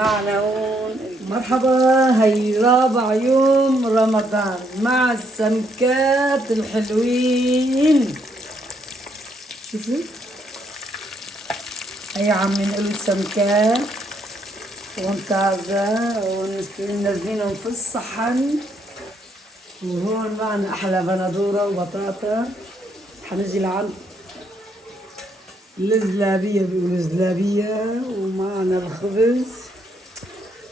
معنا هون مرحبا. هي رابع يوم رمضان مع السمكات الحلوين. شوفوا هي عم نقول السمكات هون تازة ونازلينهم في الصحن. وهون معنا أحلى بندورة وبطاطا. حنجي لعند الزلابية، بيقولوا زلابية. ومعنا الخبز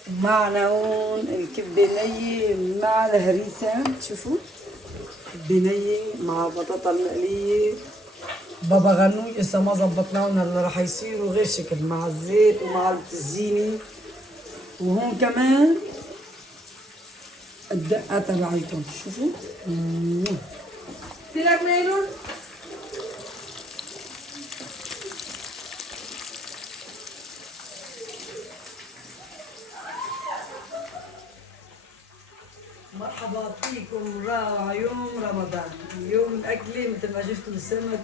ومعنا هون الكبدة نية مع الهريسة. شوفوا كبدة نية مع بطاطا المقلية. بابا غنوج لسه ما ظبطناهم، هلا رح يصيروا غير شكل مع الزيت ومع الزينة. وهون كمان الدقة تبعيتهم. شوفوا سيلك نايلون. مرحبا فيكم. رائع يوم رمضان. اليوم الأكلة مثل ما شفتوا السمك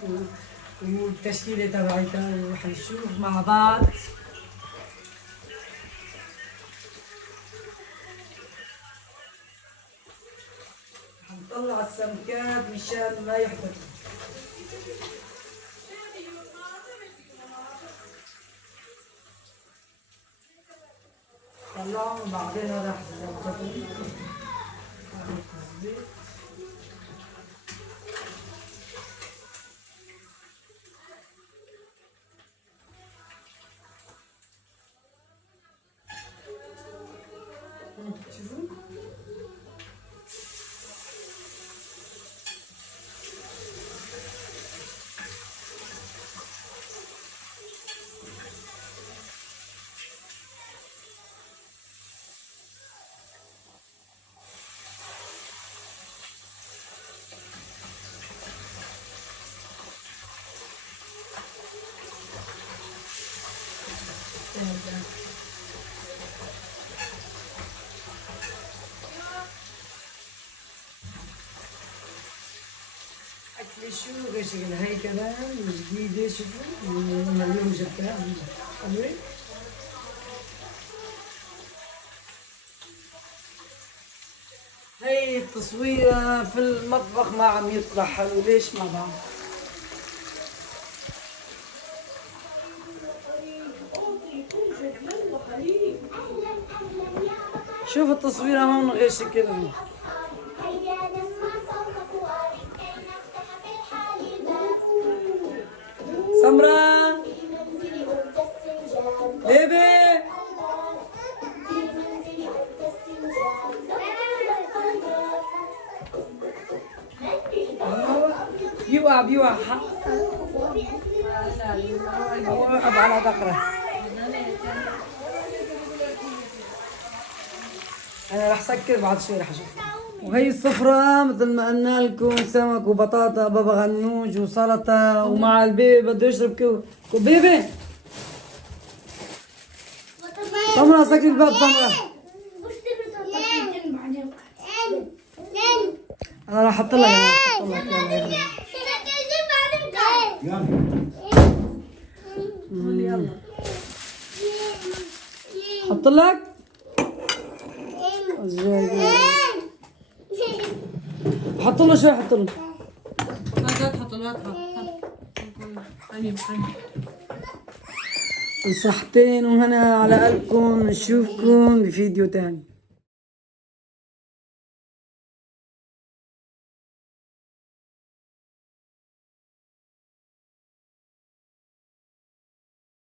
والتشكيلة تبعتها رح نشوف مع بعض. رح نطلع السمكات مشان ما يحبطوا. طلعهم وبعدين راح نظبطهم. شوفوا أكل شو غير شكل. هي كمان جديدة. شوفوا من اليوم جبتها حلوة. هي التصويرة في المطبخ ما عم يطلع حلو. ليش مع بعض؟ شوف التصويرة هون غير شكل. سمرة بيبي بيوقع وقف على ذكره. انا رح سكر بعد شوي رح اشوف. وهي السفرة مثل ما قلنا لكم سمك وبطاطا بابا غنوج وسلطة. ومع البيبي بده يشرب بيبي سمرة سكر الباب. سمرة انا رح احط لك. يلا حط لك. حط له شوي. حط له حط له صحتين وهنا على قلبكم. نشوفكم بفيديو تاني.